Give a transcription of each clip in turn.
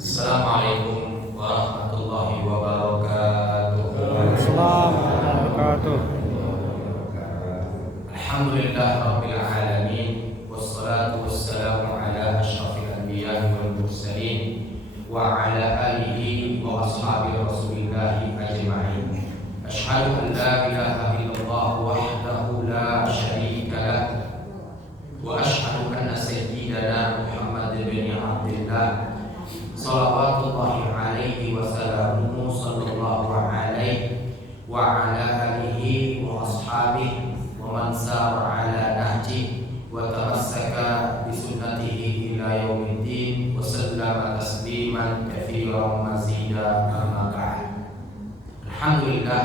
Assalamualaikum warahmatullahi wabarakatuh. Assalamualaikum Alhamdulillah rabbil alamin, wassalatu wassalamu ala asyrafil anbiya'i wal mursalin wa ala alihi wa ashabi rasulillahi ajma'in. Asyhadu an la ilaha illallah wahdahu la syarika lah wa asyhadu anna sayyidana Muhammad bin Abdullah salawatullahi alaihi wa salamuhu sallallahu alaihi wa ala alihi wa ashabihi wa man sara ala nahji wa tamassaka bi sunnatihi ila yaumiddin wa sallama tasliman katsiran mazida amma ba'd. Alhamdulillah,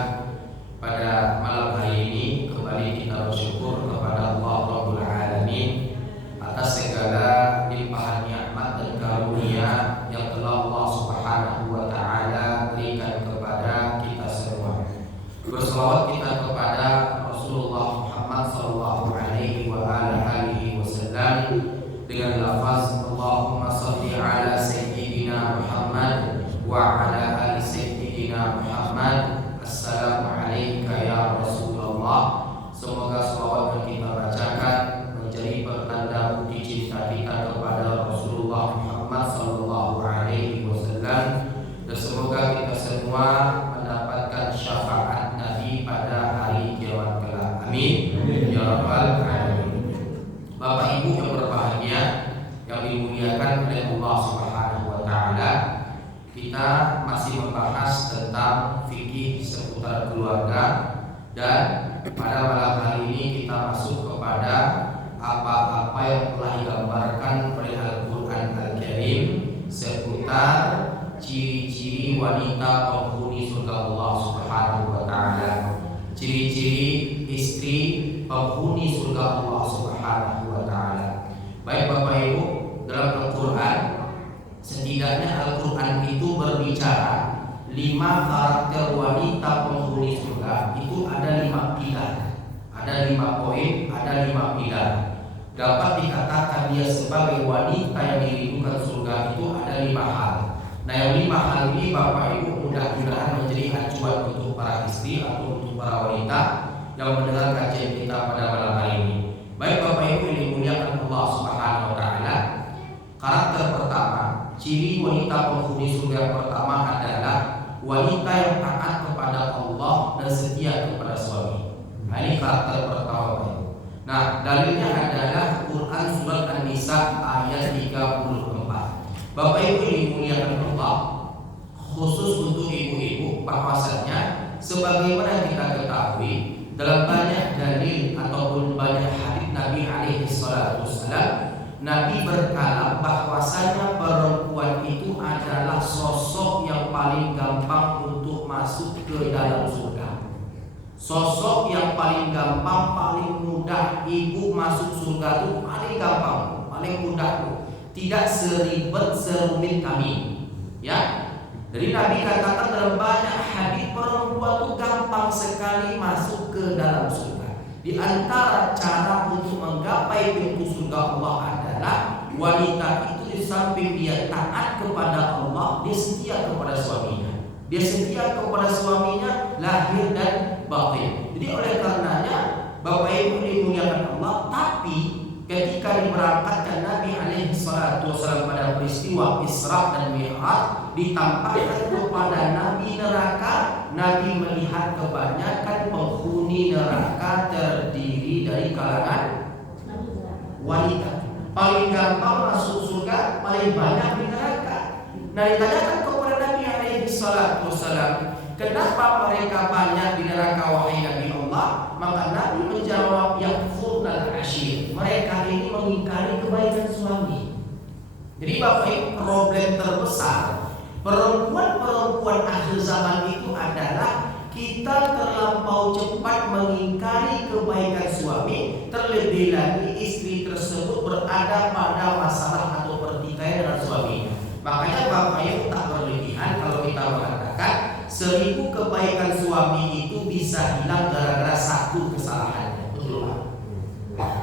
pada malam hari ini kembali kita bersyukur kepada Allah Rabbul Alamin atas segala limpahan nikmat dan karunia yang telah Allah Subhanahu wa taala berikan kepada kita semua. Berselawat kita kepada Rasulullah Muhammad sallallahu alaihi wa alihi wasallam dengan lafaz Allahumma shalli ala sayyidina Muhammad wa ala ali sayyidina Muhammad. Assalamu alayka ya Rasulullah. Semoga selawat yang kita bacakan menjadi pertanda bukti cinta kita kepada Rasulullah Muhammad sallallahu alaihi wasallam, dan semoga kita semua mendapatkan syafaat Nabi pada hari kiamat kelak. Amin ya rabbal alamin. Bapak Ibu yang berbahagia, yang dimuliakan oleh Allah Subhanahu wa taala, kita masih membahas tentang fikih seputar keluarga, dan pada malam hari ini kita masuk kepada apa-apa yang telah digambarkan oleh Al-Quran Al-Karim seputar ciri-ciri wanita penghuni surga Allah Subhanahu wa taala, ciri-ciri istri penghuni surga Allah Subhanahu wa taala. Baik Bapak Ibu, dalam Al-Quran setidaknya Al-Quran itu berbicara 5 karakter wanita penghuni surga. Itu ada 5 pilar, ada 5 poin, ada 5 pilar. Dapat dikatakan dia sebagai wanita yang dirindukan surga itu ada 5 hal. Nah, yang 5 hal ini Bapak Ibu mudah-mudahan menjadi acuan untuk para istri atau untuk para wanita yang mendengar kajian kita pada malam hari ini. Baik Bapak Ibu yang dimuliakan Allah Subhanahu wa taala, karakter pertama, ciri wanita penghuni surga yang pertama adalah wanita yang taat kepada Allah dan setia kepada suami. Nah, ini karakter pertama. Nah, dalilnya adalah Quran surat An-Nisa ayat 34. Bapak Ibu yang dimuliakan Allah, khusus untuk ibu-ibu, bahwasanya sebagaimana kita ketahui dalam banyak dalil ataupun banyak hadis Nabi alaihi salatu wasallam, Nabi berkalam bahwasanya perempuan itu adalah sosok yang paling gampang untuk masuk ke dalam surga. Sosok yang paling gampang, paling mudah ibu masuk surga itu paling gampang, paling mudah, tidak seribet serumit kami. Ya, jadi Nabi katakan dalam banyak hadis perempuan itu gampang sekali masuk ke dalam surga. Di antara cara untuk menggapai pintu surga Allah adalah wanita itu di samping dia taat kepada Allah, dia setia kepada suaminya. Dia setia kepada suaminya lahir dan batin. Jadi oleh karenanya Bapak Ibu dimuliakan Allah, tapi ketika diberangkatkan Nabi alaihi salatu wasallam pada peristiwa Isra dan Mi'raj, ditampakkan kepada Nabi neraka. Nabi melihat kebanyakan penghuni neraka terdiri dari kalangan wanita. Paling gampang masuk surga, paling banyak di neraka. Nah, ditanyakan kepada Nabi alaihi salatu wasallam, kenapa mereka banyak di neraka wahai Nabi Allah? Maka Nabi menjawab, yakfurnal ashir, mereka ini mengingkari kebaikan suami. Jadi Bapak Ibu, problem terbesar perempuan-perempuan akhir zaman itu adalah kita terlampau cepat mengingkari kebaikan suami, terlebih lagi istri tersebut berada pada masalah atau pertikaian dengan suaminya. Makanya Bapak Ibu tak berlebihan kalau kita mengatakan 1000 kebaikan suami itu bisa hilang gara-gara 1 kesalahannya. Betul Pak?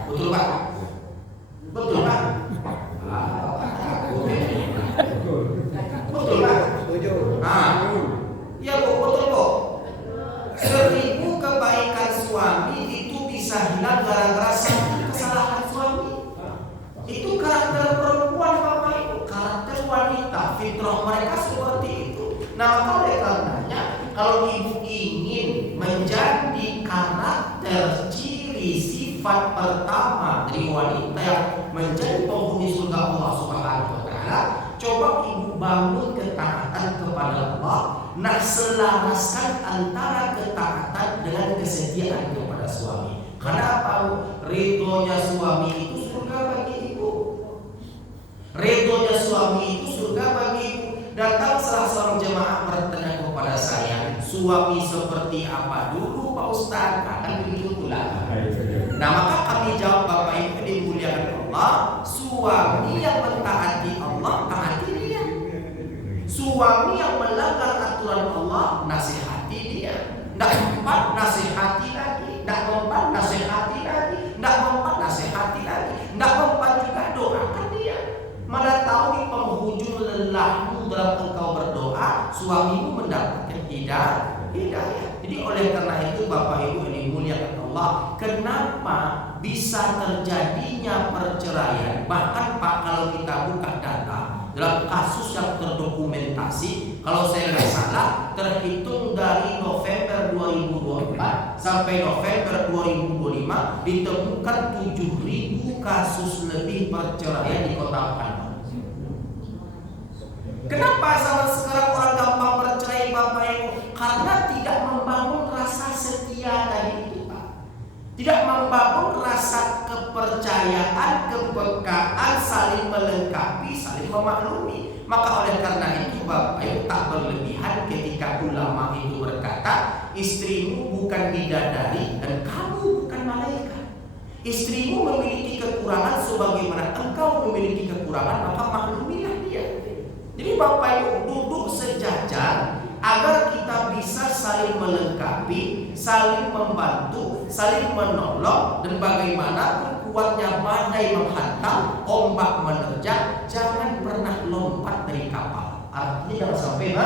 Betul Pak? Betul Pak? Betul. roh mereka seperti itu. Nah, maka oleh karenanya kalau ibu ingin menjadi karakter ciri sifat pertama dari wanita yang menjadi penghuni surga Allah Subhanahu wa taala, coba ibu bangun ketaatan kepada Allah. Nah, selaraskan antara ketaatan dengan kesetiaan kepada suami. Karena apa? Ridhonya suami itu surga bagi ibu. Ridhonya suami itu surga bagi ibu. Datang salah seorang jemaah bertanya kepada saya, suami seperti apa dulu Pak Ustaz? Akan begitu pula. Nah, maka kami jawab, Bapak Ibu dimuliakan Allah, suami yang mentaati Allah, taati dia. Suami yang melanggar aturan Allah, nasihati dia. Tidak mempan, nasihati lagi. Tidak mempan, nasihati lagi. Tidak mempan, nasihati lagi. Tidak mempan juga doakan dia. Mana tahu di penghujung lelahmu dalam engkau berdoa, suamimu mendapatkan hidayah. Jadi oleh karena itu Bapak Ibu yang dimuliakan Allah, kenapa bisa terjadinya perceraian? Bahkan Pak, kalau kita buka data dalam kasus yang terdokumentasi, kalau saya nggak salah, terhitung dari November 2024 sampai November 2025 ditemukan 7.000 kasus lebih perceraian di Kota Pekanbaru. Kenapa zaman sekarang orang gampang bercerai Bapak Ibu? Karena tidak membangun rasa setia tadi itu Pak. Tidak membangun rasa kepercayaan, kepekaan, saling melengkapi, saling memaklumi. Maka oleh karena itu Bapak Ibu tak berlebihan ketika ulama itu berkata, istrimu bukan bidadari dan kamu bukan malaikat. Istrimu memiliki kekurangan sebagaimana engkau memiliki kekurangan, maka maklumilah dia. Jadi Bapak Ibu duduk sejajar agar kita bisa saling melengkapi, saling membantu, saling menolong, dan bagaimana kuatnya badai menghantam, ombak menerjang, jangan pernah lompat dari kapal. Artinya jangan sampai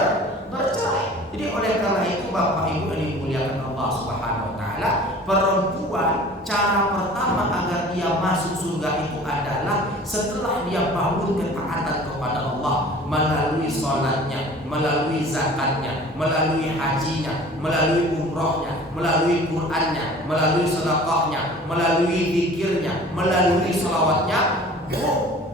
bercerai. Jadi oleh karena itu Bapak Ibu yang dimuliakan Allah Subhanahu wa taala, perempuan cara pertama agar dia masuk surga itu adalah setelah dia bangun ketaatan kepada Allah melalui sholatnya, melalui zakatnya, melalui hajinya, melalui umrohnya, melalui Qur'annya, melalui sedekahnya, melalui zikirnya, melalui salawatnya.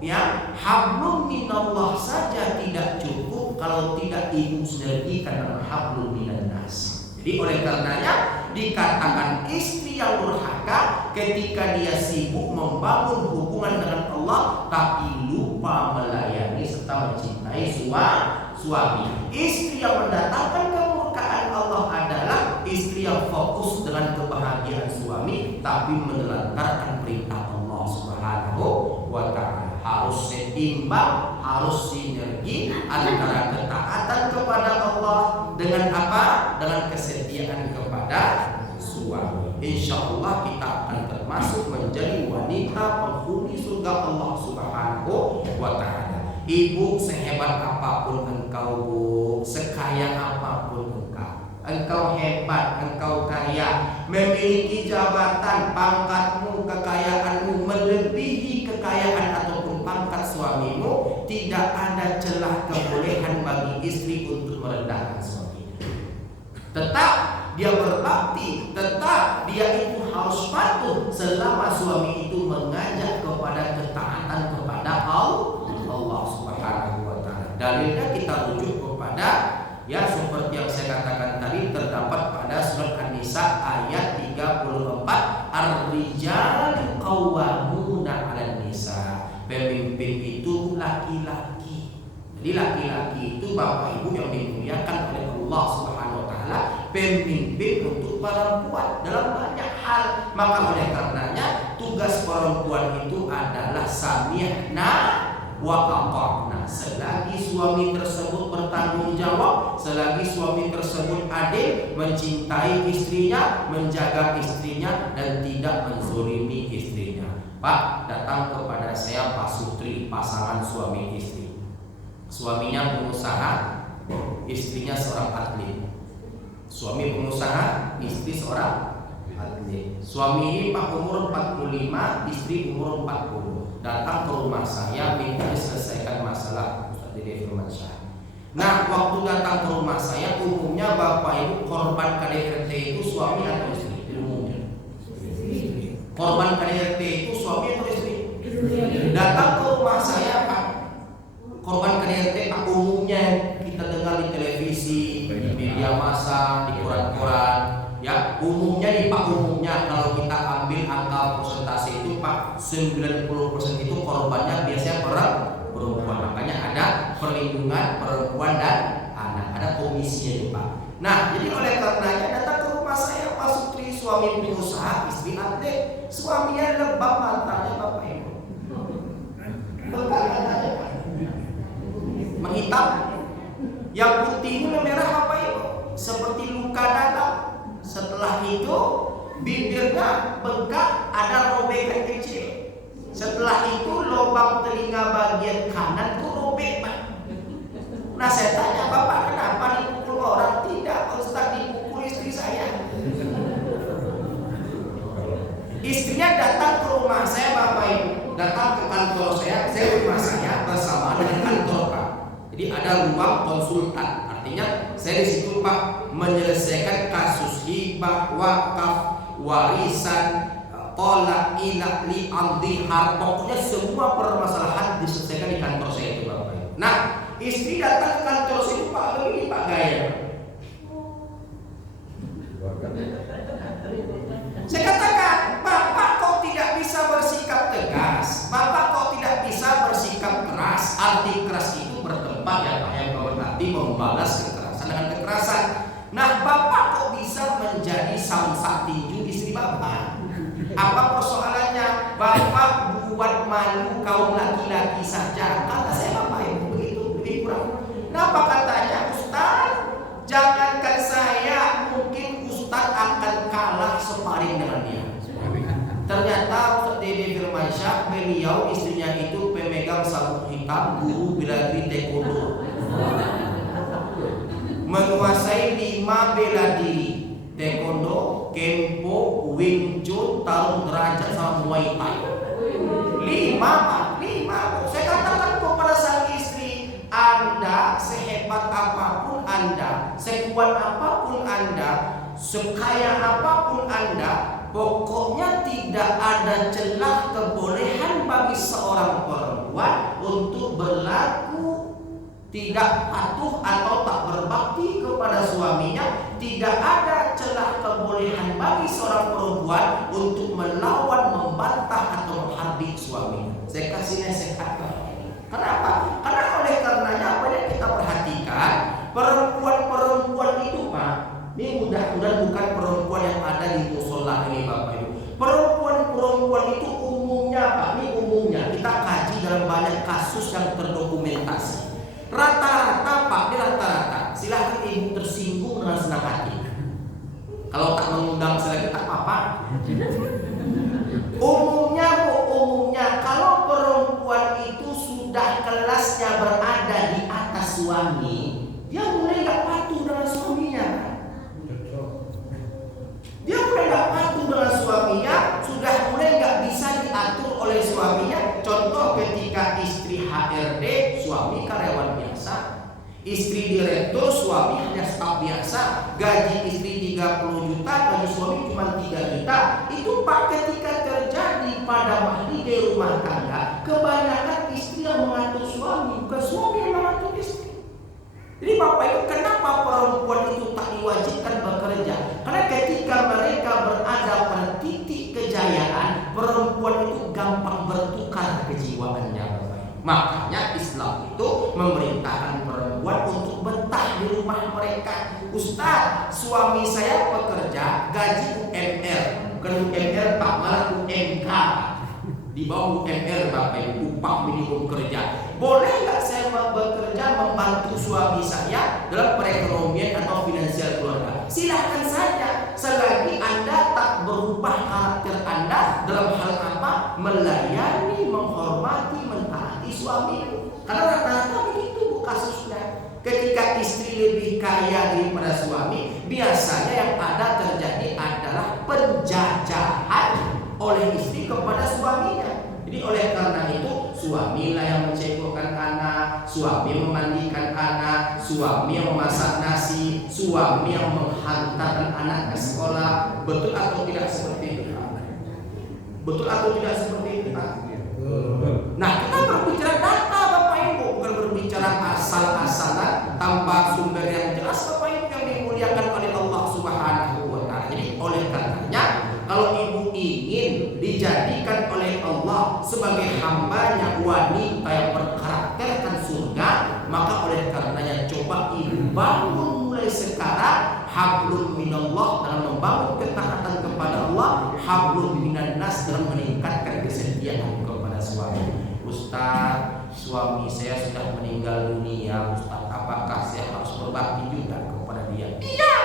Ya, hablum minallah saja tidak cukup kalau tidak ibu sinergikan dengan hablum minan nas. Jadi oleh karenanya dikatakan istri yang durhaka ketika dia sibuk membangun hubungan dengan Allah tapi lupa melayani serta mencintai suami. Istri yang mendatangkan kemurkaan Allah adalah istri yang fokus dengan kebahagiaan suami tapi menelantarkan perintah Allah Subhanahu wa taala. Harus seimbang, harus sinergi antara ketaatan kepada Allah dengan apa? Dengan kesetiaan kepada suami. Insya Allah kita akan termasuk menjadi wanita penghuni surga Allah Subhanahu wa taala. Ibu, sehebat apapun engkau, Bu, sekaya apapun engkau hebat, engkau kaya, memiliki jabatan, pangkatmu, kekayaanmu melebihi kekayaan ataupun pangkat suamimu, tidak ada celah kebolehan bagi istri untuk merendahkan suami. Tetap dia berbakti, tetap dia itu harus patuh selama suami itu mengajak kepada ketaatan kepada Allah Subhanahu wa taala. Dalilnya kita rujuk kepada ya seperti yang saya katakan tadi, terdapat pada surat An-Nisa ayat 34, ar-rijalu qawwamuna 'alan nisa. Pemimpin itu laki-laki. Jadi laki-laki itu Bapak Ibu yang dimuliakan oleh Allah Subhanahu wa taala, pemimpin untuk perempuan dalam banyak hal. Maka oleh karenanya tugas perempuan itu adalah sami'na wa ata'na. Selagi suami tersebut bertanggung jawab, selagi suami tersebut adil, mencintai istrinya, menjaga istrinya, dan tidak menzolimi istrinya. Pak, datang kepada saya Pak Sutri, pasangan suami istri. Suaminya pengusaha, istrinya seorang atlet. Suami pengusaha, istri seorang atlet. Suami ini Pak umur 45, istri umur 40. Datang ke rumah saya minta diselesaikan masalah Ustaz Dede Firmansyah. Nah, waktu datang ke rumah saya, umumnya bapak ibu korban KDRT itu suami atau istri? Umumnya korban KDRT itu suami atau istri? Datang ke rumah saya, Pak, korban KDRT Pak, umumnya kita dengar di televisi, di media massa, di koran-koran, ya umumnya nih Pak, umumnya kalau kita ambil angka persentase itu Pak, 90% itu korbannya biasanya perempuan. Makanya ada perlindungan perempuan dan anak, ada komisinya itu Pak. Nah, jadi oleh karenanya datang ke rumah saya Pak Sutri, suami pengusaha, istri atlet, suaminya lebam matanya Bapak Ibu, menghitam, yang putih itu merah Bapak Ibu, seperti luka dalam. Setelah itu bibirnya bengkak, ada robekan kecil. Setelah itu lubang telinga bagian kanan tuh robek Pak. Nah saya tanya, Bapak kenapa dipukul orang? Tidak Ustaz, dipukul istri saya. Istrinya datang ke rumah saya Bapak Ibu, datang ke kantor saya rumah saya bersama dengan kantor Pak. Jadi ada ruang konsultan, artinya saya di situ Pak menyelesaikan kasus hibah, wakaf, warisan, tolak, ilah, li'am, dihar, pokoknya semua permasalahan diselesaikan di kantor saya itu Bapak. Nah, istri datang ke kantor saya Pak, begini Pak gaya. Saya katakan, Bapak kok tidak bisa bersikap tegas, Bapak kok tidak bisa bersikap keras. Arti keras itu bertempat ya Pak, yang berarti membalas kekerasan dengan kekerasan. Nah, Bapak kok bisa menjadi samsak tinju istri Bapak? Apa persoalannya? Bapak buat malu kaum laki-laki saja. Kata saya Bapak Ibu begitu, lebih kurang. Kenapa katanya Ustaz? Jangankan saya, mungkin Ustaz akan kalah sparring dengan dia. Ternyata Ustaz Dede Firmansyah, beliau istrinya itu pemegang sabuk hitam, guru bela diri taekwondo, menguasai 5 bela diri, taekwondo, kempo, wing chun, tarung derajat sama muay thai. 5 Pak, 5. Saya katakan kepada sang istri, Anda sehebat apapun Anda, sekuat apapun Anda, sekaya apapun Anda, pokoknya tidak ada celah kebolehan bagi seorang perempuan untuk berlaku tidak patuh atau tak berbakti kepada suaminya. Tidak ada celah kebolehan bagi seorang perempuan untuk melawan, membantah atau menghardik suaminya. Saya kasih nasihat. Kenapa? Karena oleh karenanya apa yang kita perhatikan, perempuan-perempuan itu Pak, ini mudah-mudahan bukan perempuan yang ada di musola ini Bapak Ibu. Perempuan-perempuan itu umumnya Pak, ini umumnya kita kaji dalam banyak kasus yang terdokumentasi. Rata-rata Pak, ini rata-rata. Silahkan Ibu tersinggung dengan senang hati. Kalau tak mengundang saya tak apa-apa. Umumnya Bu, umumnya kalau perempuan itu sudah kelasnya berada di atas suami, dia mulai gak patuh dengan suaminya. Dia mulai gak patuh dengan suaminya, sudah mulai gak bisa diatur oleh suaminya. Contoh ketika istri HRD, suami karyawan biasa. Istri direktur, suami hanya staf biasa. Gaji istri 30 juta, gaji suami cuma 3 juta. Itu Pak, ketika terjadi pada mahligai rumah tangga, kebanyakan istri yang mengatur suami, bukan suami yang mengatur istri. Jadi Bapak Ibu, kenapa perempuan itu tak diwajibkan bekerja? Karena ketika mereka berada pada titik kejayaan, perempuan itu gampang bertukar kejiwaannya Bapak Ibu. Makanya Islam itu memerintahkan perempuan untuk betah di rumah mereka. Ustaz, suami saya bekerja gaji UMR, bukan UMR Pak, malah UMK. Di bawah UMR Bapak Ibu, upah minimum kerja. Boleh nggak saya bekerja membantu suami saya dalam perekonomian atau finansial keluarga? Silahkan saja, selagi Anda tak berubah karakter Anda dalam hal apa? Melayani, menghormati, mentaati suami. Karena rata-rata begitu kasusnya. Ketika istri lebih kaya daripada suami, biasanya yang ada terjadi adalah penjajahan oleh istri kepada suaminya. Jadi oleh karena itu suamilah yang mencebokkan anak, suami memandikan anak, suami yang memasak nasi, suami yang menghantarkan anak ke sekolah. Betul atau tidak seperti itu? Betul atau tidak seperti itu? Nah, kita berbicara data Bapak Ibu, bukan berbicara asal-asalan tanpa sumber yang jelas Bapak Ibu yang dimuliakan oleh Allah Subhanahu wa Ta'ala. Jadi oleh karenanya, kalau ibu ingin dijadikan oleh Allah sebagai hambanya wanita yang berkarakterkan surga, maka oleh karenanya coba ibu bangun mulai sekarang hablum minallah dalam membangun ketaatan kepada Allah, hablum minannas dalam meningkatkan kesetiaan kepada suami. Ustaz, suami saya sudah meninggal dunia, Ustaz, apakah saya harus berbakti juga kepada dia? Iya.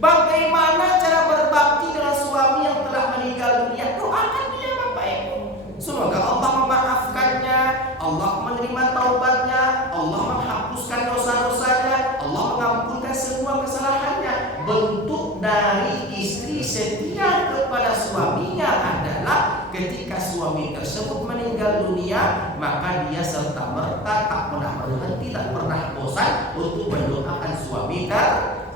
Bagaimana cara berbakti dengan suami yang telah meninggal dunia? Doakan dia Bapak Ibu. Semoga Allah memaafkannya, Allah menerima taubatnya, Allah menghapuskan dosa-dosanya, Allah mengampunkan semua kesalahannya. Bentuk dari istri setia kepada suaminya adalah ketika suami tersebut meninggal dunia, maka dia serta merta tak pernah berhenti, tak pernah bosan untuk mendoakan suami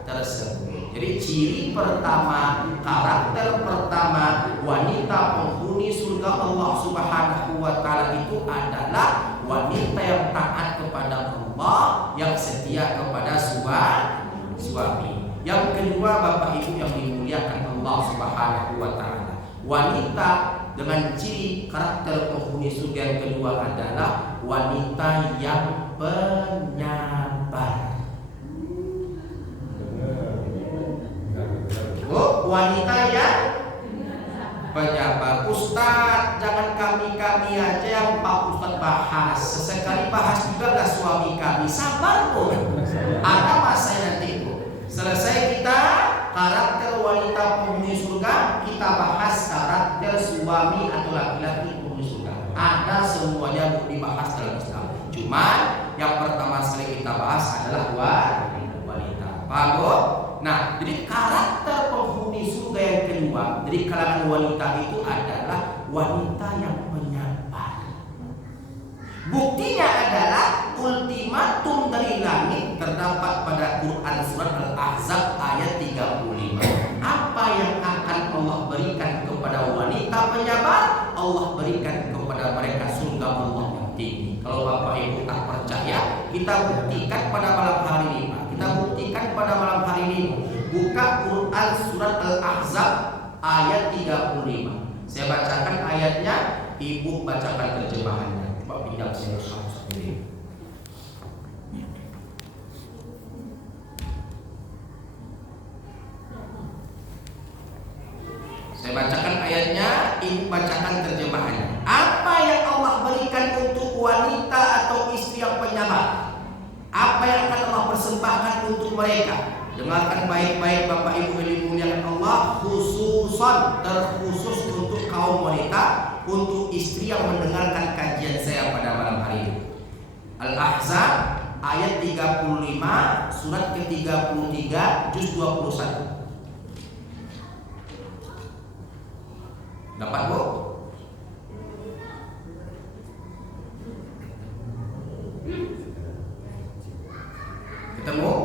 tersebut. Jadi ciri pertama, karakter pertama wanita penghuni surga Allah Subhanahu wa Ta'ala itu adalah wanita yang taat kepada Allah, yang setia kepada suami. Yang kedua Bapak Ibu yang dimuliakan Allah Subhanahu wa Ta'ala, wanita dengan ciri karakter penghuni surga yang kedua adalah wanita yang penyabar. Wanita yang penyabar. Ustaz, jangan kami aja yang Pak Ustaz bahas. Sesekali bahas juga lah suami kami. Sabar Bu, ada masa nanti Bu. Selesai kita karakter wanita penghuni surga, kita bahas karakter suami atau laki-laki penghuni surga. Ada semuanya Bu dibahas dalam Islam. Cuman yang pertama sekali kita bahas adalah wanita. Paham Bu? Nah, jadi karakter penghuni surga yang kedua dari kalangan wanita itu adalah wanita yang penyabar. Buktinya adalah ultimatum dari langit terdapat pada Quran surat Al-Ahzab ayat 35. Apa yang akan Allah berikan kepada wanita penyabar? Allah berikan kepada mereka surga Allah yang tinggi. Kalau Bapak Ibu tak percaya, kita buktikan pada malam hari ini. Kita buktikan pada malam hari ini. Buka Quran surat Al-Ahzab ayat 35. Saya bacakan ayatnya, Ibu bacakan terjemahannya. Coba pinjam saya sendiri. Saya bacakan ayatnya, Ibu bacakan terjemahannya. Apa yang Allah berikan untuk wanita atau istri yang penyabar? Apa yang akan Allah persembahkan untuk mereka? Dengarkan baik-baik Bapak Ibu yang dimuliakan Allah, khususan terkhusus untuk kaum wanita, untuk istri yang mendengarkan kajian saya pada malam hari ini. Al-Ahzab ayat 35 surat ke-33 juz 21. Dapat Bu? Ketemu?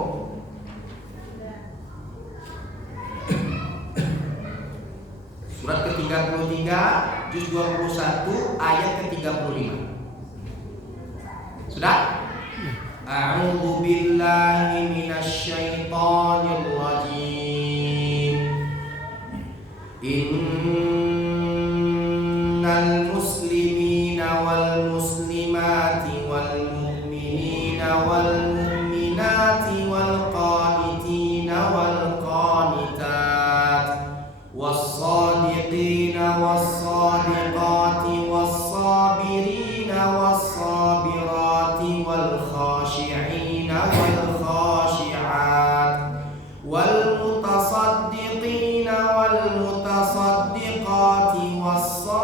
Surat ke-33 juz 21 ayat ke-35. Sudah? A'udzu billahi minasyaitonir rajim. Innal muslimina wal muslimati wal mu'minina wal mu'minati wal qanitina wal qanitat was-sadiqina was-sadiqati was-sabirina was-sabirati wal khashi'ina wal khashi'at wal mutasaddiqina wal mutasaddiqati was-saimina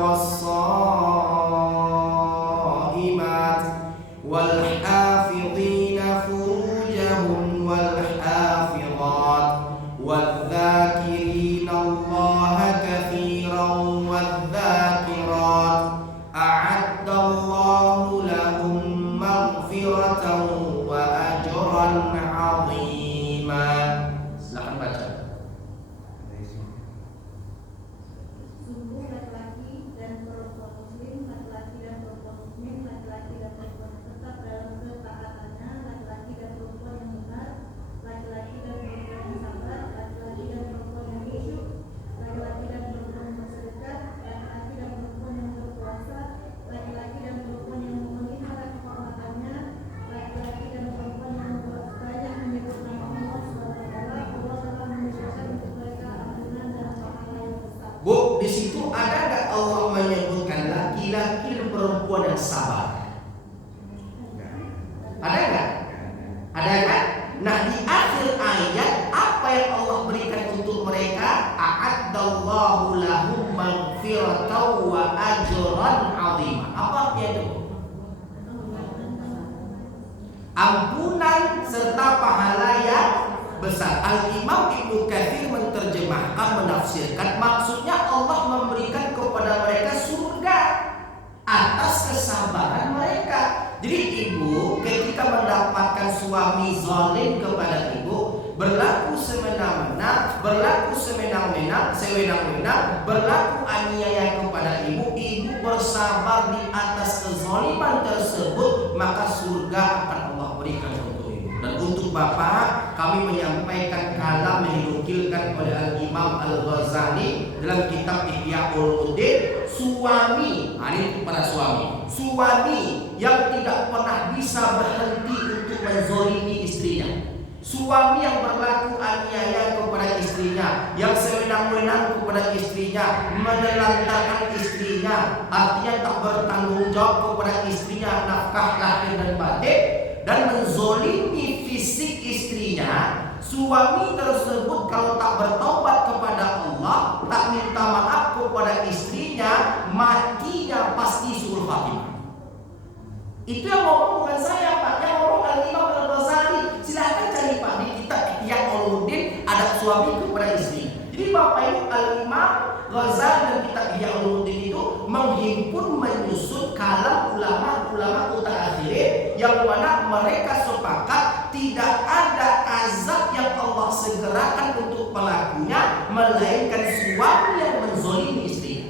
was-saimat wal hafidhina furujahum wal hafidhat wal dhakirina Allaha katsiran dan sabar. Ada nggak? Ada kan? Nah, di akhir ayat apa yang Allah berikan untuk mereka? A'addallahu lahum maghfiratan wa ajran 'azima. Apa artinya itu? Ampunan serta pahala yang besar. Al-Imam Ibnu Katsir menerjemahkan, menafsirkan, maksudnya Allah memberikan kepada mereka surga atas kesabaran mereka. Jadi ibu ketika mendapatkan suami zalim kepada ibu, berlaku semena-mena, berlaku sewenang-wenang, berlaku aniaya kepada ibu, ibu bersabar di atas kezaliman tersebut, maka surga akan Allah berikan untuk ibu. Dan untuk bapak, kami menyampaikan kalam yang dinukilkan oleh Al-Imam Al-Ghazali dalam kitab Ihya Ulumuddin. Suami, ini kepada suami yang tidak pernah bisa berhenti untuk menzalimi istrinya, suami yang berlaku aniaya kepada istrinya, yang sewenang-wenang kepada istrinya, menelantarkan istrinya, artinya tak bertanggung jawab kepada istrinya nafkah lahir dan batin, dan menzalimi fisik istrinya. Suami tersebut kalau tak bertaubat kepada Allah, tak minta maaf kepada istrinya, matinya pasti suul khatimah. Itu yang ngomong bukan saya, Pak, yang ngomong Al-Imam Al-Ghazali. Silahkan cari, Pak, di kitab Ihya Ulumuddin adab suami kepada istri. Jadi Bapak Ibu, Al-Imam Ghazali dan kitab Ihya Ulumuddin itu menghimpun, menyusun kalam ulama-ulama mutaakhirin yang mana mereka sepakat tidak ada azab yang Allah segerakan untuk pelakunya melainkan suami yang menzalimi istri.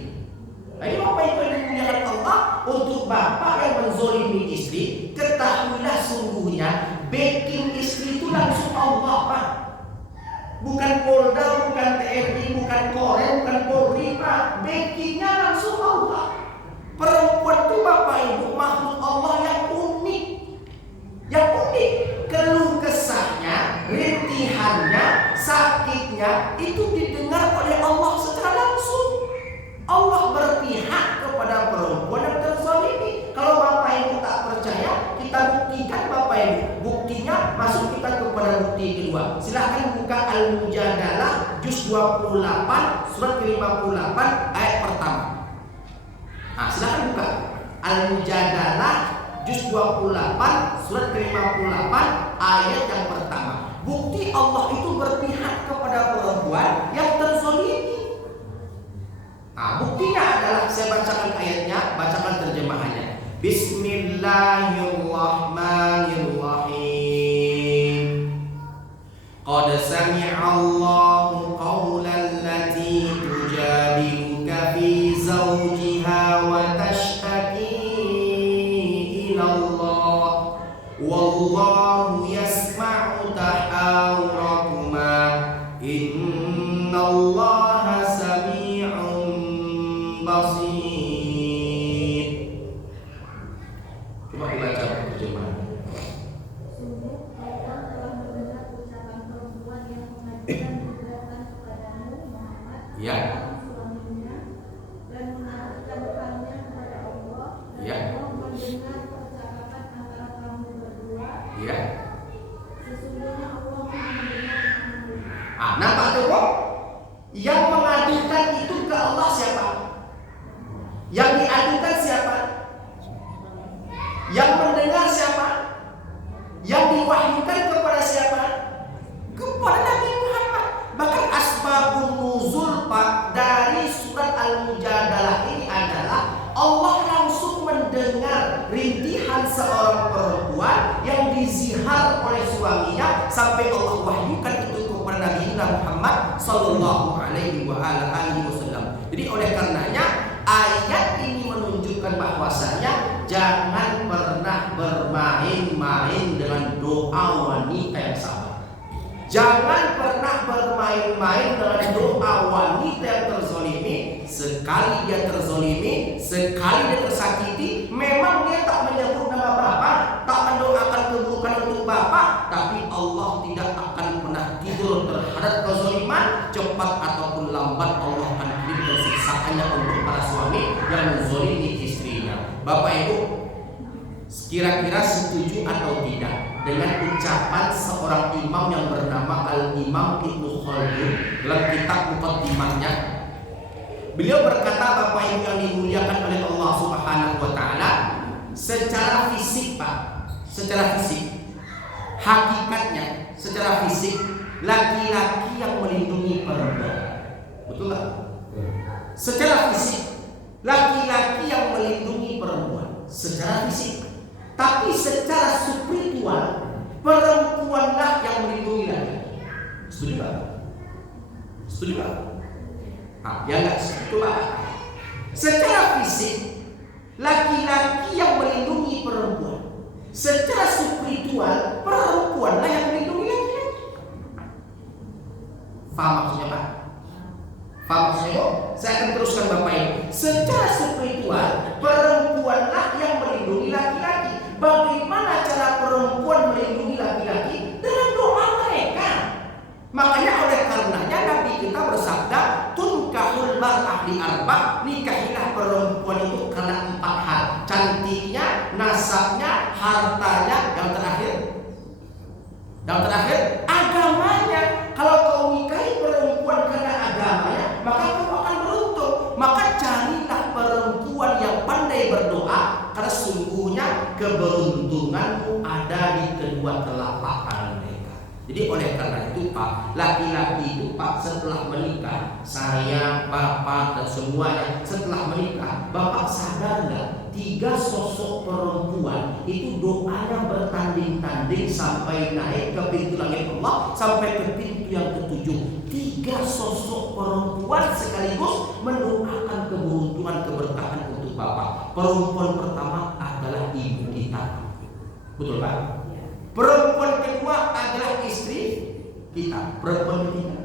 Jadi Bapak Ibu yang dimuliakan Allah, untuk bapak yang menzalimi istri, ketahuilah sungguhnya backing istri itu langsung Allah, Pak. Bukan Polda, bukan TNI, bukan Korem, bukan Polri, Pak. Backingnya langsung Allah. Perempuan itu Bapak Ibu makhluk Allah yang unik. Yang unik, keluh kesahnya, rintihannya, sakitnya itu didengar oleh Allah secara langsung. Allah berpihak kepada perempuan yang terzalimi. Kalau Bapak Ibu tak percaya, kita buktikan Bapak Ibu. Buktinya masuk kita kepada bukti kedua. Silahkan buka Al-Mujadalah juz 28 surat ke-58 ayat pertama. Nah, silahkan buka Al-Mujadalah juz 28 surat ke-58 ayat yang pertama. Bukti Allah itu berpihak kepada perempuan yang terzalimi. Nah, buktinya adalah saya bacakan ayatnya, bacakan terjemahannya. Bismillahirrahmanirrahim. Qad sami'allahu qawlan lati tujadiluka fi zawjiha wa tashtaki ila Allah wallahu yasma'u tahawurakuma innallaha sami'un basir. Coba dibaca terjemahan. Sungguh Allah telah mendengar ucapan perempuan yang mengajukan gugatan kepadamu Muhammad suaminya dan mengajukannya kepada Allah dan Allah mendengar percakapan antara kamu berdua. Sesungguhnya Allah mendengar amalan. Nampak tuh kok? Yang mengadukan itu ke Allah siapa? Yang diadukan siapa? Yang mendengar siapa? Yang diwahyukan kepada siapa? Kepada Nabi Muhammad. Bahkan asbabun nuzul, Pak, dari surat Al-Mujadalah ini adalah Allah langsung mendengar rintihan seorang perempuan yang dizihar oleh suaminya sampai Allah wahyukan itu kepada Nabi Muhammad sallallahu alaihi wasallam. Jadi oleh karenanya ayat ini menunjukkan bahwasanya jangan pernah bermain-main dengan doa wanita yang sabar. Jangan pernah bermain-main dengan doa wanita yang terzalimi. Sekali dia terzalimi, sekali dia tersakiti, memang dia tak menyebut nama Bapak, tak mendoakan keburukan untuk Bapak, tapi Allah tidak akan pernah tidur terhadap kezaliman. Cepat ataupun lambat Allah akan kirimkan siksaannya untuk para suami yang menzalimi istrinya. Bapak Ibu, kira-kira setuju atau tidak dengan ucapan seorang imam yang bernama Al-Imam Ibnu Khaldun dalam kitab Muqaddimahnya? Beliau berkata, Bapak Ibu yang dimuliakan oleh Allah Subhanahu wa taala, secara fisik Pak, secara fisik, hakikatnya secara fisik laki-laki yang melindungi perempuan. Betul nggak? Secara fisik laki-laki yang melindungi perempuan secara fisik. Tapi secara spiritual perempuanlah yang melindungi laki-laki. Setuju nggak? Setuju nggak? Ya nggak setuju Pak. Secara fisik laki-laki yang melindungi perempuan. Secara spiritual perempuanlah yang melindungi laki-laki. Paham maksudnya Pak? Paham maksudnya kok? Saya akan teruskan Bapak Ibu. Secara spiritual perempuanlah yang melindungi laki-laki. Bagaimana cara perempuan melindungi laki-laki? Dengan doa mereka. Makanya oleh karenanya Nabi kita bersabda, tunkahul mar'ah li arba', nikahilah perempuan itu karena 4 hal. Cantiknya, nasabnya, hartanya, yang terakhir agamanya. Kalau kau nikahi perempuan karena agamanya, maka kau akan beruntung. Maka carilah perempuan yang pandai berdoa, karena sungguhnya keberuntunganmu ada di kedua telapak tangan mereka. Jadi oleh karena itu Pak, laki-laki itu Pak setelah menikah, saya, Bapak dan semuanya setelah menikah, Bapak sadar nggak? 3 sosok perempuan itu doanya bertanding-tanding sampai naik ke pintu langit Allah, sampai ke pintu yang ke-7. 3 sosok perempuan sekaligus mendoakan keberuntungan, keberkahan untuk Bapak. Perempuan pertama adalah ibu kita, betul Pak? Perempuan kedua adalah istri kita. Perempuan ketiga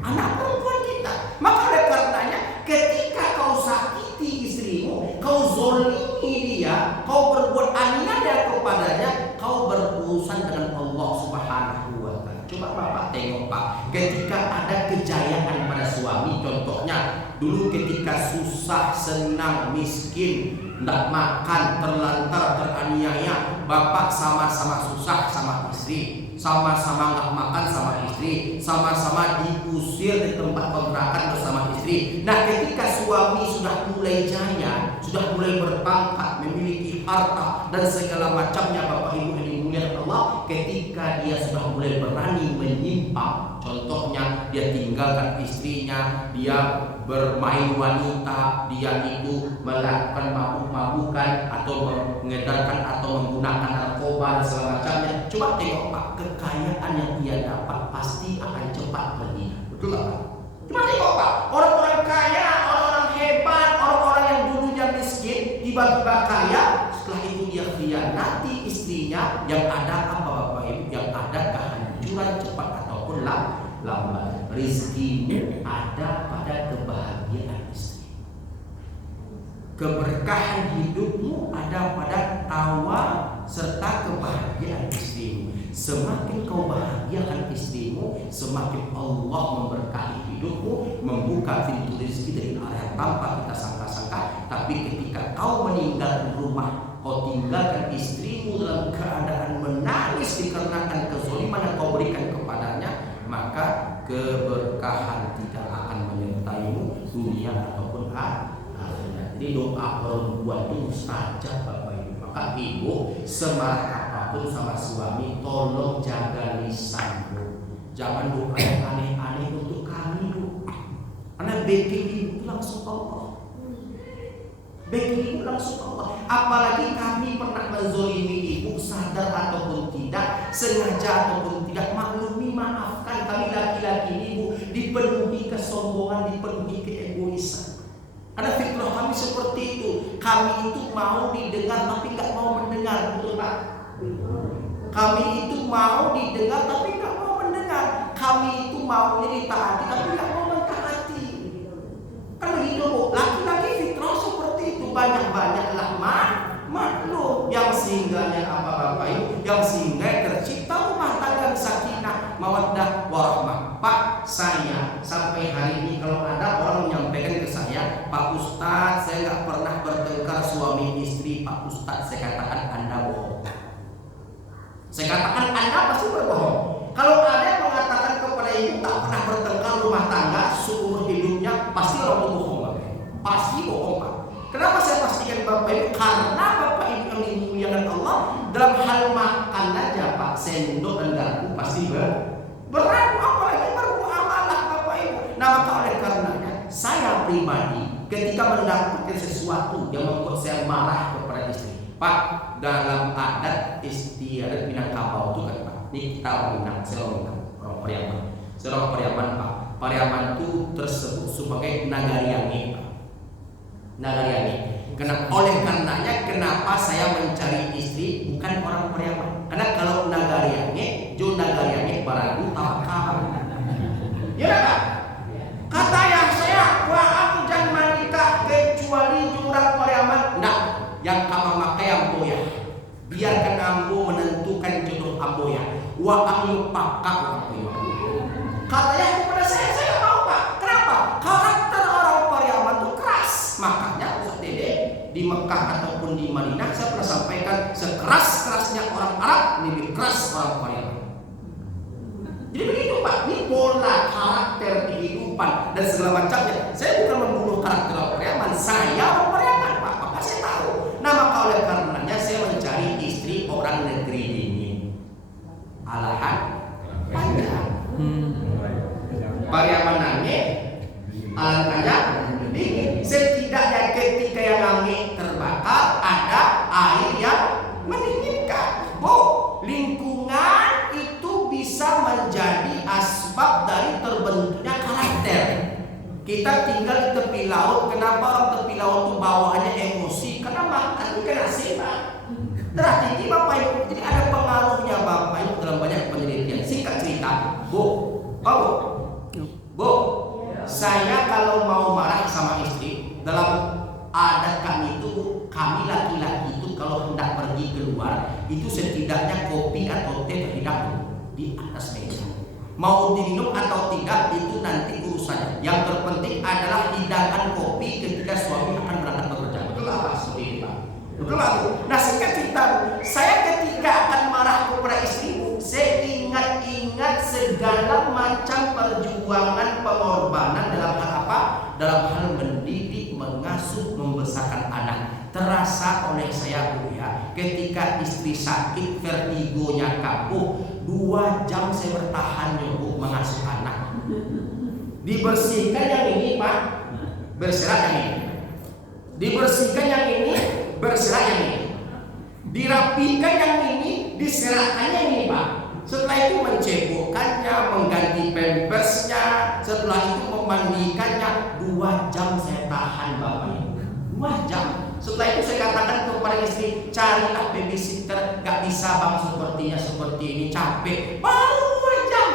anak perempuan kita. Maka oleh karenanya ketika kau sakiti istrimu, kau zolimi dia, kau berbuat aniaya kepadanya, kau berurusan dengan Allah Subhanahu wa taala. Coba Bapak tengok Pak, ketika ada kejayaan pada suami, contohnya dulu ketika susah, senang, miskin, tidak makan, terlantar, teraniaya, Bapak sama-sama susah sama istri, sama-sama nggak makan sama istri, sama-sama diusir di tempat kontrakan bersama istri. Nah, ketika suami sudah mulai jaya, sudah mulai berpangkat, memiliki harta dan segala macamnya, Bapak Ibu yang dimuliakan Allah, ketika dia sudah mulai berani menyimpang, contohnya dia tinggalkan istrinya, dia bermain wanita, dia itu melakukan mabuk-mabukan atau mengedarkan atau menggunakan narkoba dan segala macamnya. Coba tengok Pak, kekayaan yang dia dapat pasti akan cepat pergi. Betul nggak Pak? Coba tengok Pak, orang-orang kaya, orang-orang hebat, orang-orang yang dulunya miskin tiba-tiba kaya, setelah itu dia khianati istrinya, yang ada apa Bapak Ibu? Yang ada kehancuran cepat ataupun lambat. Rizkimu ada pada kebahagiaan istri. Keberkahan hidupmu ada pada tawa serta kebahagiaan istrimu. Semakin kau bahagiakan istrimu, semakin Allah memberkahi hidupmu, membuka pintu rezeki dari arah yang tanpa kita sangka-sangka. Tapi ketika kau meninggalkan rumah, kau tinggalkan istrimu dalam keadaan menangis dikarenakan kezaliman yang kau berikan kepadanya, maka keberkahan tidak akan menyertaimu dunia ataupun akhirat. Jadi doa perempuan itu mustajab Bapak Ibu. Maka ibu semarah apapun sama suami, tolong jaga lisanmu. Jangan doa yang aneh-aneh untuk kami Bu. Karena backing ibu itu langsung Allah. Backing ibu langsung Allah. Apalagi kami pernah menzolimi ibu, sadar ataupun tidak, sengaja ataupun tidak, maklumi, maafkan. Kami laki-laki ibu dipenuhi kesombongan, dipenuhi keegoisan. Karena fitrah kami seperti itu. Kami itu mau didengar tapi nggak mau mendengar, betul Pak? Kami itu mau didengar tapi nggak mau mendengar. Kami itu maunya ditaati tapi nggak mau mentaati. Kan begitu Bu. Laki-laki fitrah seperti itu. Banyak-banyaklah maklum. Yang singgahnya apa Bapak Ibu? Yang singgah tercipta rumah tangga sakinah, mawaddah, warahmah. Pak, saya sampai hari ini kalau ada orang menyampaikan ke saya, Pak Ustadz, saya nggak pernah bertengkar suami istri Pak Ustadz, saya katakan Anda bohong. Saya katakan Anda pasti berbohong. Kalau ada yang mengatakan kepada ibu tak pernah bertengkar rumah tangga seumur hidupnya, pasti orang itu bohong, Pak. Pasti bohong, Pak. Kenapa saya pastikan Bapak Ibu? Karena Bapak Ibu yang dimuliakan Allah, dalam hal makan aja Pak, sendok dan garpu pasti berat, apalagi bermuamalah Bapak Ibu. Nah, maka oleh karenanya saya pribadi ketika mendapatkan sesuatu yang membuat saya marah kepada istri, Pak, dalam adat istiadat Minangkabau itu kan Pak, ini kita orang Minang, saya orang Minang, orang Pariaman, saya orang Pariaman Pak. Pariaman itu tersebut sebagai Nagariangi Pak, Nagariangi. Oleh karenanya kenapa saya mencari istri bukan orang Pariaman? Karena kalau Nagariangi, jo Nagariangi baragu tawakal. Ya Pak. Kata yang saya, wah aku jangan menikah kecuali jurang Pariaman. Nah, yang kamu makai ambo ya. Biarkan ambo menentukan jodoh ambo ya. Wa ambo pakak ambo ya. Katanya kepada saya mau Pak. Kenapa? Karakter orang Pariaman itu keras. Makanya Ustaz Dede di Mekah ataupun di Madinah saya pernah sampaikan, sekeras-kerasnya orang Arab lebih keras orang Pariaman. Jadi begitu Pak, ini pola karakter kehidupan dan segala macamnya. Saya bukan membunuh karakter orang Pariaman, saya orang Pariaman Pak, maka saya tahu. Nah, maka oleh karenanya saya mencari istri orang negeri ini. Alahan panjang. Pariaman nange, alam panjang. Setidaknya ketika yang langit terbakar ada air yang mendinginkan. Bu, lingkungan itu bisa menjadi asbab dari terbentuknya karakter. Kita tinggal di tepi laut. Kenapa orang tepi laut itu bawaannya emosi? Karena makan ikan asin Pak. Terah tinggi Bapak Ibu. Jadi ada pengaruhnya Bapak Ibu dalam banyak penelitian. Singkat cerita, Bu, saya kalau mau marah sama istri, dalam adat kami itu, kami laki-laki itu kalau hendak pergi keluar, itu setidaknya kopi atau teh terhidang di atas meja. Mau diminum atau tidak itu nanti urusannya. Yang terpenting adalah hidangan kopi ketika suami akan berangkat bekerja. Betul apa seperti itu Pak? Betul Pak. Nah, singkat cerita, saya ketika akan marah kepada istriku, saya ingat-ingat segala macam perjuangan pengorbanan dalam hal apa? Dalam hal mendidik, mengasuh, membesarkan anak. Terasa oleh saya Bu ya, ketika istri sakit vertigonya kambuh, 2 jam saya bertahan Bu mengasuh anak. Dibersihkan yang ini Pak, berserak yang ini. Dibersihkan yang ini, berserak yang ini. Dirapikan yang ini, diserakkan yang ini Pak. Setelah itu mencebokkannya, mengganti pampersnya, setelah itu memandikannya. 2 jam saya tahan Bapak Ibu. 2 jam. Setelah itu saya katakan kepada istri, carilah babysitter. Gak bisa Bang sepertinya seperti ini, capek. Baru 2 jam.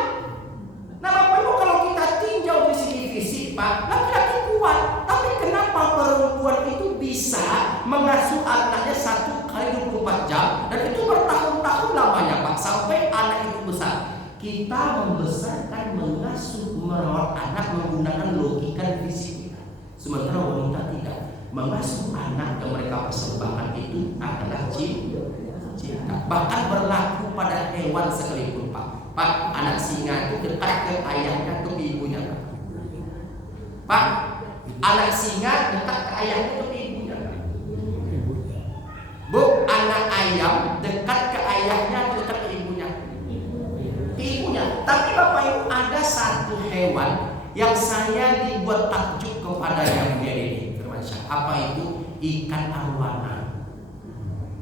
Nah Bapak Ibu, kalau kita tinjau dari segi fisik Pak, laki-laki kuat. Tapi kenapa perempuan itu bisa mengasuh anaknya 1 kali 24 jam, dan itu bertahun-tahun lamanya Pak, sampai anak itu besar. Kita membesarkan, mengasuh, merawat anak menggunakan logika fisik kita. Sementara wanita tidak. Mengasuh anak yang mereka persembahkan itu adalah cinta. Bahkan berlaku pada hewan sekalipun Pak. Pak, anak singa itu dekat ke ayahnya, ke ibunya Pak. Anak singa dekat ke ayahnya, ke ibunya. Bu, anak ayam dekat ke ayahnya, dekat ke ibunya. Ke ibunya. Tapi Bapak Ibu, ada satu hewan yang saya dibuat takjub kepada yang dia ini. Apa itu? Ikan arwana.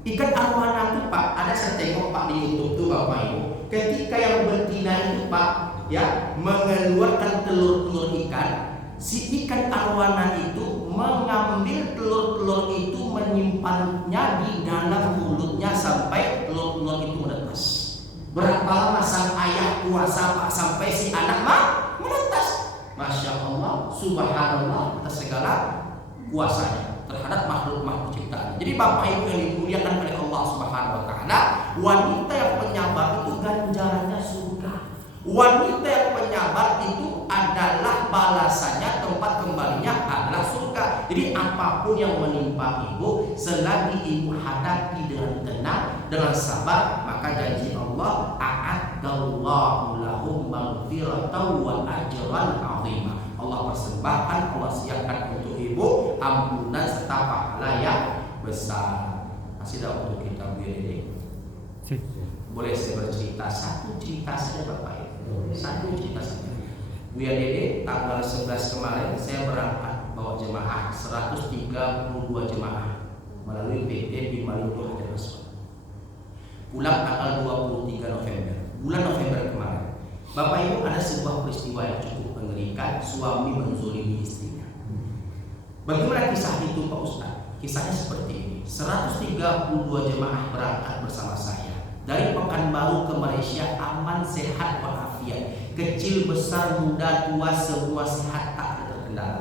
Ikan arwana itu Pak, ada saya tengok Pak di YouTube tuh Bapak Ibu. Ketika yang betina itu Pak, ya, mengeluarkan telur-telur ikan, si ikan arwana itu mengambil telur-telur itu, menyimpannya di dalam mulutnya sampai telur-telur itu menetas. Berapa lama sang ayah puasa Pak sampai si anak menetas? Masya Allah, subhanallah, atas segala kuasanya terhadap makhluk-makhluk ciptaan. Jadi Bapak Ibu yang dimuliakan oleh Allah Subhanahu wa taala, wanita yang penyabar itu ganjarannya surga. Wanita yang penyabar itu adalah balasannya, tempat kembalinya adalah surga. Jadi apapun yang menimpa ibu, selagi ibu hadapi dengan tenang, dengan sabar, maka janji Allah, a'addallahu lahum maghfiratan wa ajran 'azima. Allah persembahkan, Allah siapkan untuk ibu ampunan serta pahala yang besar. Masih ada untuk kita Bu Dede. Boleh saya bercerita satu cerita saja Bapak Ibu. Satu cerita saja. Bu Dede, tanggal 11 kemarin saya berangkat bawa jemaah 132 jemaah melalui PT Bimalindo Hajar Aswad. Pulang tanggal 23 November. Bulan November kemarin. Bapak Ibu, ada sebuah peristiwa yang cukup mengerikan, suami menzolimi istrinya. Bagaimana kisah itu Pak Ustaz? Kisahnya seperti ini. 132 jemaah berangkat bersama saya dari Pekanbaru ke Malaysia, aman, sehat, walafiat. Kecil, besar, muda, tua, semua sehat, tak ada terkendala.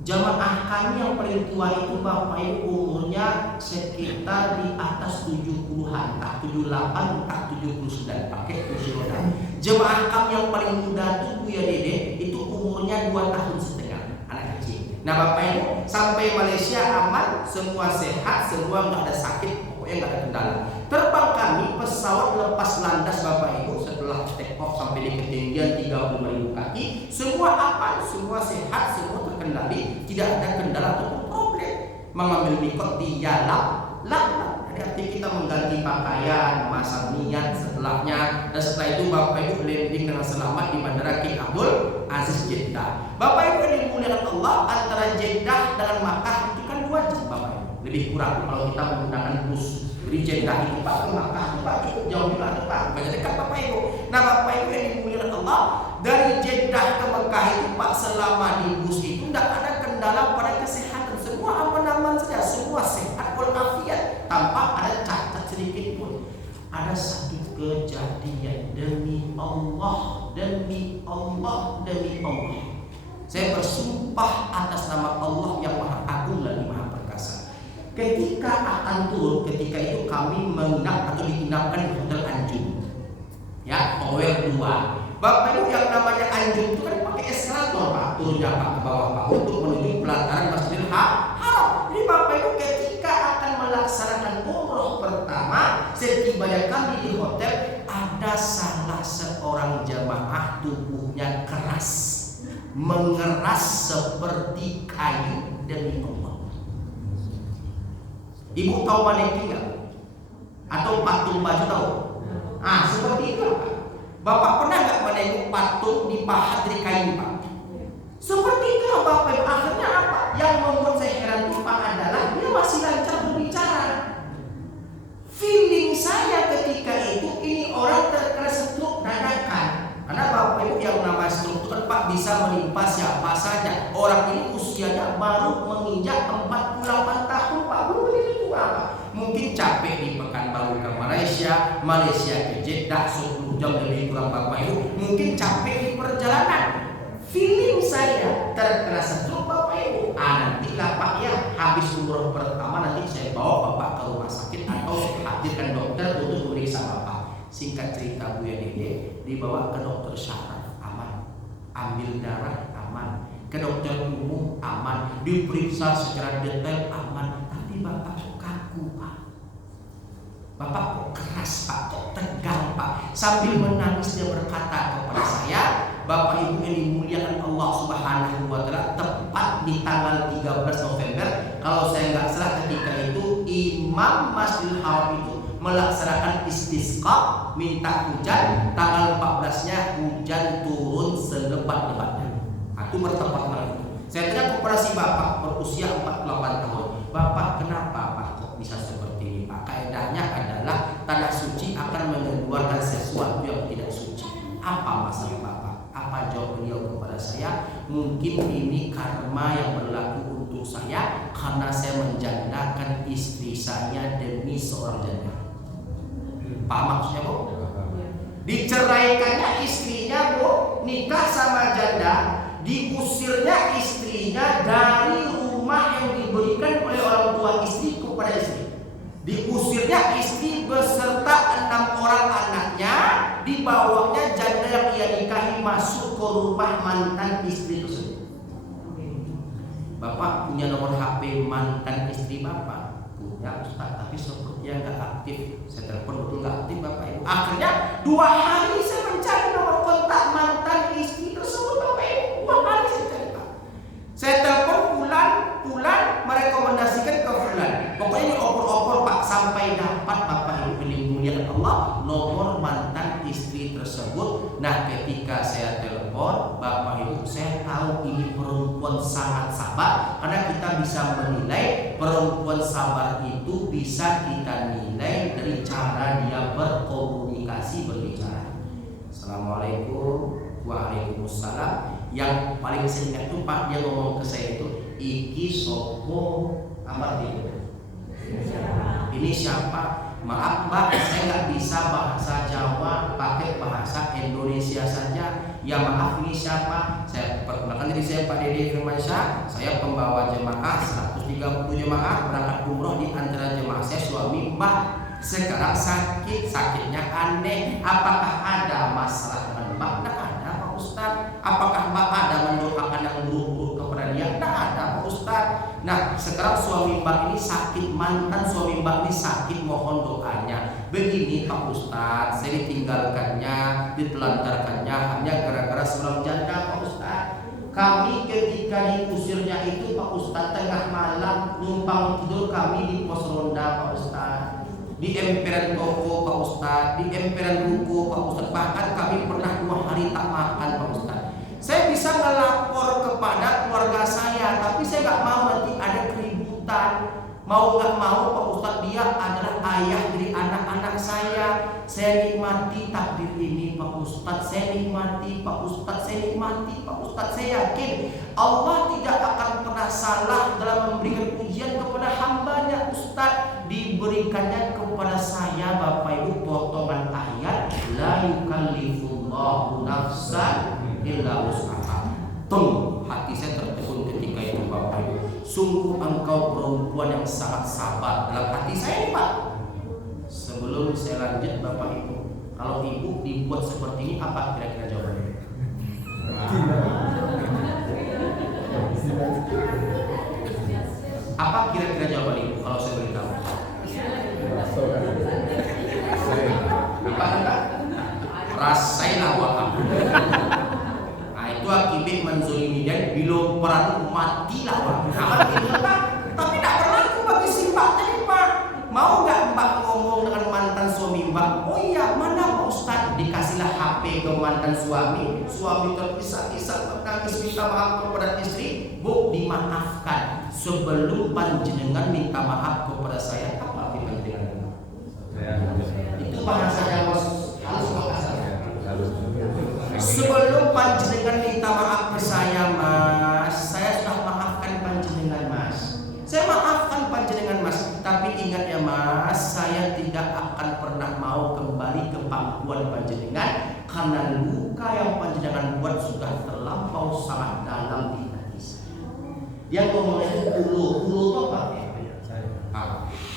Jamaah kami yang paling tua itu Bapak Ibu umurnya sekitar di atas 70-an, tak 78, tak 79, pakai kursi roda. Jemaah kami yang paling muda itu Bu ya Dede, itu umurnya 2 tahun setengah, anak kecil. Nah Bapak Ibu, sampai Malaysia aman, semua sehat, semua nggak ada sakit, pokoknya nggak ada kendala. Terbang kami, pesawat lepas landas Bapak Ibu, setelah take off sampai di ketinggian 35.000 kaki, semua aman, semua sehat, semua terkendali, tidak ada kendala ataupun problem. Mengambil mikot di Yalam, jadi artinya kita mengganti pakaian, memasang niat setelahnya, dan setelah itu Bapak Ibu landing dengan selamat di Bandara King Abdul Aziz Jeddah. Bapak Ibu yang dimuliakan Allah, antara Jeddah dengan Makkah itu kan 2 jam Bapak Ibu, lebih kurang kalau kita menggunakan bus. Jadi Jeddah itu Pak ke Makkah, Pak cukup jauh juga tuh Pak, banyak dekat Bapak Ibu. Nah Bapak Ibu yang dimuliakan Allah, dari Jeddah ke Makkah itu Pak, selama di bus itu tidak ada kendala pada kesehatan, semua aman-aman saja, semua sehat walafiat, tanpa ada cacat sedikit pun. Ada satu kejadian, demi Allah, demi Allah, demi Allah, saya bersumpah atas nama Allah yang Maha Agung dan Maha Perkasa. Ketika akan turun, ketika itu kami menginap atau diinapkan di Hotel Anjum, ya, Tower 2. Bapak Ibu, yang namanya Anjum itu kan pakai eskalator Pak, turunnya Pak ke bawah Pak, untuk menuju pelataran Masjidil Haram. Jadi Bapak Ibu ketika akan melaksanakan umroh pertama, setibanya kami di hotel, ada salah seorang jamaah tubuhnya keras, mengeras seperti kayu demi Allah. Ibu tahu manekin nggak? Atau patung baju tahu? Seperti itu Pak. Bapak pernah nggak menengok patung dipahat dari kayu Pak? Seperti itu Bapak Ibu. Akhirnya apa? Yang membuat saya heran itu Pak adalah dia masih lancar berbicara. Feeling saya ketika itu ini orang terkena stroke dadakan. Karena Bapak Ibu yang namanya stroke itu kan Pak bisa menimpa siapa saja. Orang ini usianya baru menginjak 48 tahun Pak. Belum begitu tua Pak. Mungkin capek di Pekanbaru ke Malaysia, Malaysia ke Jeddah 10 jam lebih kurang Bapak Ibu. Mungkin capek di perjalanan. Feeling saya terkena stroke Bapak Ibu. Nantilah Pak ya, habis umroh pertama nanti saya bawa Bapak ke rumah sakit atau hadirkan dokter untuk memeriksa Bapak. Singkat cerita Bu ya Dede, dibawa ke dokter syaraf aman, ambil darah aman, ke dokter umum aman, diperiksa secara detail aman. Tapi Bapak kok kaku Pak, Bapak kok keras Pak, kok tegang Pak. Sambil menangis dia berkata kepada saya, Bapak Ibu yang dimuliakan Allah Subhanahu wa Ta'ala, tepat di tanggal 13 November, kalau saya nggak salah ketika itu Imam Masjidil Haram itu melaksanakan istisqa, minta hujan. Tanggal 14-nya hujan turun selebat-lebatnya. Itu bertepat malam itu. Saya tanya kepada si Bapak berusia 48 tahun, Bapak kenapa Pak kok bisa seperti ini Pak? Kaedahnya adalah tanah suci akan mengeluarkan sesuatu yang tidak suci. Apa masalah Bapak? Apa jawab beliau kepada saya? Mungkin ini karma yang berlaku untuk saya karena saya menjandakan istri saya demi seorang janda. Paham maksudnya Bu? Diceraikannya istrinya Bu, nikah sama janda, diusirnya istrinya dari rumah yang diberikan oleh orang tua istri kepada istri. Diusirnya istri beserta 6 orang anaknya, dibawanya janda yang ia nikahi masuk ke rumah mantan istri tersebut. Bapak punya nomor HP mantan istri Bapak? punya Ustaz, tapi sepertinya nggak aktif. Saya telepon betul nggak aktif Bapak Ibu. Akhirnya 2 hari saya mencari nomor kontak mantan istri tersebut Bapak Ibu. 2 hari saya cari Pak. Saya telepon Fulan merekomendasikan ke Fulan. Pokoknya dioper-oper Pak sampai dapat Bapak Ibu yang dimuliakan Allah nomor mantan istri tersebut. Nah ketika saya telepon Bapak Ibu, saya tahu ini perempuan sangat sabar, karena kita bisa menilai perempuan sabar itu bisa kita nilai dari cara dia berkomunikasi, berbicara. Assalamualaikum, waalaikumsalam. Yang paling saya ingat itu Pak, dia ngomong ke saya itu, iki sopo apa itu? Ini siapa? Maaf Mbak, saya nggak bisa bahasa Jawa, pakai bahasa Indonesia saja. Ya maaf, ini siapa? Saya perkenalkan diri saya Pak Dede Firmansyah. Saya pembawa jemaah 130 jemaah berangkat umroh. Di antara jemaah saya suami Mbak sekarang sakitnya aneh. Apakah ada masalah dengan Mbak? Tidak ada Pak Ustaz. Apakah Mbak ada mendoakan yang buruk-buruk kepada dia? Tidak ada Pak Ustaz. Nah sekarang suami Mbak ini sakit, mantan suami Mbak ini sakit, mohon doanya. Begini Pak Ustaz, saya ditinggalkannya, ditelantarkannya hanya gara-gara seorang janda Pak Ustaz. Kami ketika diusirnya itu Pak Ustaz, tengah malam numpang tidur kami di pos ronda Pak Ustaz, di emperan toko Pak Ustaz, di emperan ruko Pak Ustaz. Bahkan kami pernah 2 hari tak makan Pak Ustaz. Saya bisa melapor kepada keluarga saya, tapi saya nggak mau nanti ada keributan. Mau nggak mau Pak Ustadz, dia adalah ayah dari anak-anak saya. Saya nikmati takdir ini Pak Ustadz, saya nikmati Pak Ustadz, saya nikmati Pak Ustadz. Saya yakin Allah tidak akan pernah salah dalam memberikan ujian kepada hambanya Ustadz. Diberikannya kepada saya Bapak Ibu potongan ayat, la yukallifullahu nafsan illa wus'aha. Hati saya tertegun ketika itu Bapak Ibu. Sungguh engkau perempuan yang sangat sabar. Dalam hati saya nih Pak. Sebelum saya lanjut Bapak Ibu, kalau Ibu dibuat seperti ini, apa kira-kira jawabannya? Apa kira-kira jawaban Ibu kalau saya beritahu? Apa enggak? Rasailah waham. Itu akibat menzolimi dan bila peradu matilah Pak. Tapi tidak berlaku bagi si Mbak tadi Pak. Mau nggak Mbak ngomong dengan mantan suami Mbak? Oh iya, mana Pak Ustaz? Dikasihlah HP ke mantan suami. Suami terpisah-pisah menangis minta maaf kepada istri. Bu, dimaafkan. Sebelum panjenengan minta maaf kepada saya, apa arti panjenengan? Itu bahasa Jawa halus bahasa. Sebelum panjenengan minta maaf ke saya Mas, saya sudah maafkan panjenengan Mas. Saya maafkan panjenengan Mas, tapi ingat ya Mas, saya tidak akan pernah mau kembali ke pangkuan panjenengan, karena luka yang panjenengan buat sudah terlampau sangat dalam di hati saya. Dia ngomongnya ulu apa?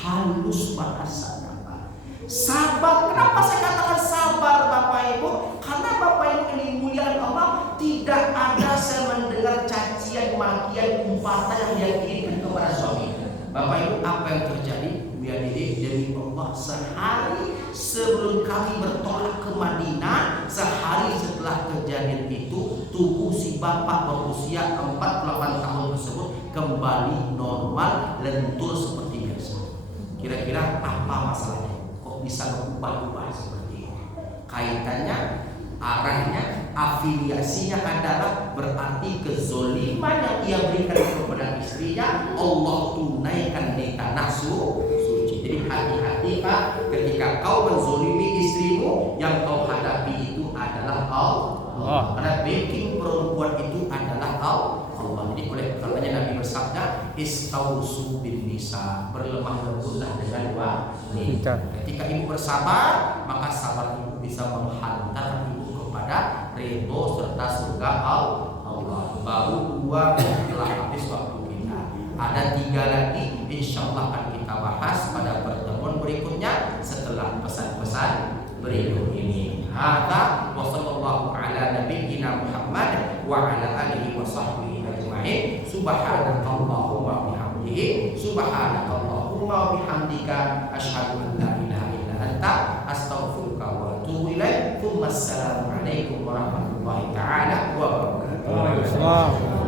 Halus bahasanya Pak. Sabar. Kenapa saya katakan sabar Bapak Ibu? Karena Bapak Ibu ini muliakan Allah, tidak ada saya mendengar cacian, makian, umpatan yang dia kirimkan kepada suami. Bapak Ibu, apa yang terjadi? Biar diri demi Allah, sehari sebelum kami bertolak ke Madinah, sehari setelah kejadian itu, tubuh si bapak berusia 48 tahun tersebut kembali normal, lentur seperti biasa. Kira-kira apa masalahnya? Kok bisa berubah-ubah seperti ini? Kaitannya, arahnya, afiliasinya adalah berarti kezoliman yang ia berikan kepada istrinya, Allah tunaikan di tanah suci. Jadi hati-hati Pak, ketika kau menzolimi istrimu, yang kau hadapi itu adalah Allah. Karena backing perempuan itu adalah Allah. Jadi oleh karenanya Nabi bersabda, istausu bin nisa, berlemah lembutlah dengan wanita. Ketika ibu bersabar, maka sabar ibu bisa menghantar ibu kepada ridho serta surga Allah. Baru 2 telah habis waktu kita. Ada 3 lagi, insya Allah akan kita bahas pada pertemuan berikutnya setelah pesan-pesan berikut ini. Hadza wa sallallahu ala nabiyyina Muhammad wa ala alihi wa sahbihi ajma'in. Subhanakallahumma wa bihamdihi, subhanakallahumma Allahumma wa bihamdika asyhadu an la ilaha illa anta astaghfiruka wa atubu ilaik. Assalamu alaikum warahmatullahi taala wabarakatuh. Waalaikumsalam.